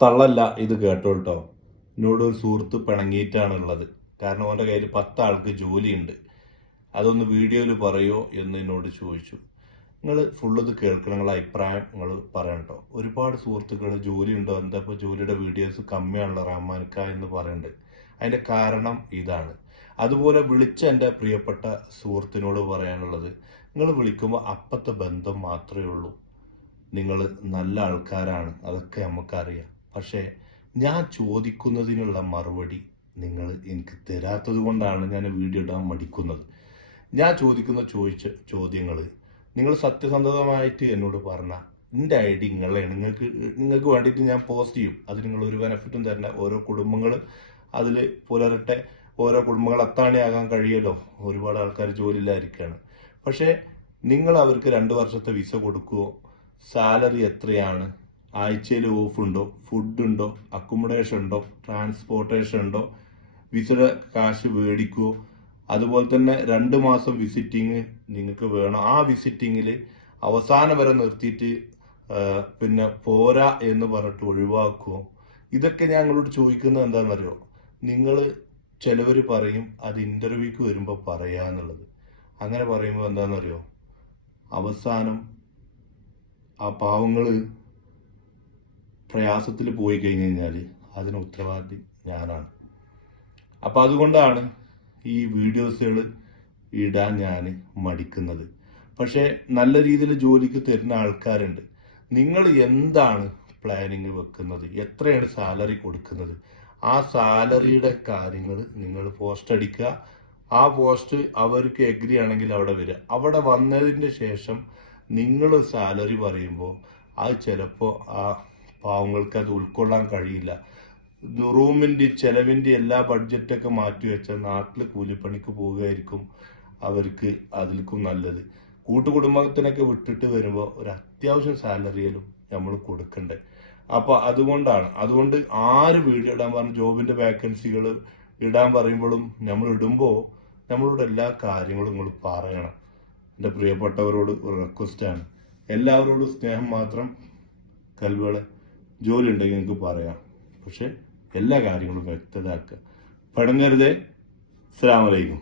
തള്ളല്ല ഇത് കേട്ടോ. എന്നോട് ഒരു സുഹൃത്ത് പിണങ്ങിയിട്ടാണുള്ളത്. കാരണം അവൻ്റെ കയ്യിൽ 10 ആൾക്ക് ജോലിയുണ്ട്. അതൊന്ന് വീഡിയോയിൽ പറയോ എന്ന് എന്നോട് ചോദിച്ചു. നിങ്ങൾ ഫുള്ള് ഇത് കേൾക്കണം, നിങ്ങളുടെ അഭിപ്രായം നിങ്ങൾ പറയണം കേട്ടോ. ഒരുപാട് സുഹൃത്തുക്കൾ ജോലി ഉണ്ടോ, എന്താ ഇപ്പോൾ ജോലിയുടെ വീഡിയോസ് കമ്മിയാണല്ലോ റഹ്മാൻക്ക എന്ന് പറയുന്നുണ്ട്. അതിൻ്റെ കാരണം ഇതാണ്. അതുപോലെ വിളിച്ച എൻ്റെ പ്രിയപ്പെട്ട സുഹൃത്തിനോട് പറയാനുള്ളത്, നിങ്ങൾ വിളിക്കുമ്പോൾ അപ്പത്തെ ബന്ധം മാത്രമേ ഉള്ളൂ. നിങ്ങൾ നല്ല ആൾക്കാരാണ്, അതൊക്കെ നമുക്കറിയാം. പക്ഷേ ഞാൻ ചോദിക്കുന്നതിനുള്ള മറുപടി നിങ്ങൾ എനിക്ക് തരാത്തത് കൊണ്ടാണ് ഞാൻ വീഡിയോ ഇടാൻ മടിക്കുന്നത്. ഞാൻ ചോദിച്ച ചോദ്യങ്ങൾ നിങ്ങൾ സത്യസന്ധമായിട്ട് എന്നോട് പറഞ്ഞാൽ എൻ്റെ ഐ ഡി നിങ്ങൾക്ക് വേണ്ടിയിട്ട് ഞാൻ പോസ്റ്റ് ചെയ്യും. അത് നിങ്ങൾ ഒരു ബെനഫിറ്റും തരേണ്ട. ഓരോ കുടുംബങ്ങൾ അതിൽ പുലരട്ടെ. ഓരോ കുടുംബങ്ങൾ അത്താണിയാകാൻ കഴിയുമല്ലോ. ഒരുപാട് ആൾക്കാർ ജോലിയില്ലായിരിക്കുകയാണ്. പക്ഷേ നിങ്ങൾ അവർക്ക് 2 വർഷത്തെ വിസ കൊടുക്കുമോ, സാലറി എത്രയാണ്, ആഴ്ചയിൽ ഓഫ് ഉണ്ടോ, ഫുഡ് ഉണ്ടോ, അക്കോമഡേഷൻ ഉണ്ടോ, ട്രാൻസ്പോർട്ടേഷൻ ഉണ്ടോ, വിസയുടെ കാശ് മേടിക്കുമോ, അതുപോലെ തന്നെ 2 മാസം വിസിറ്റിങ് നിങ്ങൾക്ക് വേണം. ആ വിസിറ്റിങ്ങിൽ അവസാനം വരെ നിർത്തിയിട്ട് പിന്നെ പോരാ എന്ന് പറഞ്ഞിട്ട് ഒഴിവാക്കുമോ? ഇതൊക്കെ ഞങ്ങളോട് ചോദിക്കുന്നത് എന്താണെന്നറിയോ? നിങ്ങൾ ചിലവർ പറയും അത് ഇന്റർവ്യൂക്ക് വരുമ്പോൾ പറയാന്നുള്ളത്. അങ്ങനെ പറയുമ്പോൾ എന്താണെന്നറിയോ? അവസാനം ആ പാവങ്ങൾ പ്രയാസത്തിൽ പോയി കഴിഞ്ഞ് കഴിഞ്ഞാൽ അതിന് ഉത്തരവാദി ഞാനാണ്. അപ്പം അതുകൊണ്ടാണ് ഈ വീഡിയോസുകൾ ഇടാൻ ഞാൻ മടിക്കുന്നത്. പക്ഷേ നല്ല രീതിയിൽ ജോലിക്ക് തരുന്ന ആൾക്കാരുണ്ട്. നിങ്ങൾ എന്താണ് പ്ലാനിങ് വെക്കുന്നത്, എത്രയാണ് സാലറി കൊടുക്കുന്നത്, ആ സാലറിയുടെ കാര്യങ്ങൾ നിങ്ങൾ പോസ്റ്റ് അടിക്കുക. ആ പോസ്റ്റ് അവർക്ക് എഗ്രി ആണെങ്കിൽ അവിടെ വരിക. അവിടെ വന്നതിന് ശേഷം നിങ്ങൾ സാലറി പറയുമ്പോൾ അത് ചിലപ്പോൾ ആ പാവങ്ങൾക്ക് അത് ഉൾക്കൊള്ളാൻ കഴിയില്ല. റൂമിൻ്റെ ചെലവിൻ്റെ എല്ലാ ബഡ്ജറ്റൊക്കെ മാറ്റി വെച്ചാൽ നാട്ടിൽ കൂലിപ്പണിക്ക് പോവുകയായിരിക്കും അവർക്ക് അതിൽക്കും നല്ലത്. കൂട്ടുകുടുംബത്തിനൊക്കെ വിട്ടിട്ട് വരുമ്പോൾ ഒരു അത്യാവശ്യം സാലറിയിലും നമ്മൾ കൊടുക്കണ്ടേ. അപ്പോൾ അതുകൊണ്ട് ആര് വീഡിയോ ഇടാൻ പറഞ്ഞ ജോബിൻ്റെ വാക്കൻസികൾ ഇടാൻ പറയുമ്പോഴും നമ്മൾ ഇടുമ്പോൾ നമ്മളോട് എല്ലാ കാര്യങ്ങളും നിങ്ങൾ പറയണം. എൻ്റെ പ്രിയപ്പെട്ടവരോട് ഒരു റിക്വസ്റ്റാണ്. എല്ലാവരോടും സ്നേഹം മാത്രം. കൽവുകളെ ജോലി ഉണ്ടെങ്കിൽ നിങ്ങൾക്ക് പറയാം, പക്ഷെ എല്ലാ കാര്യങ്ങളും വ്യക്തതാക്കുക. പടങ്ങരുതേ. അസ്സലാമു അലൈക്കും.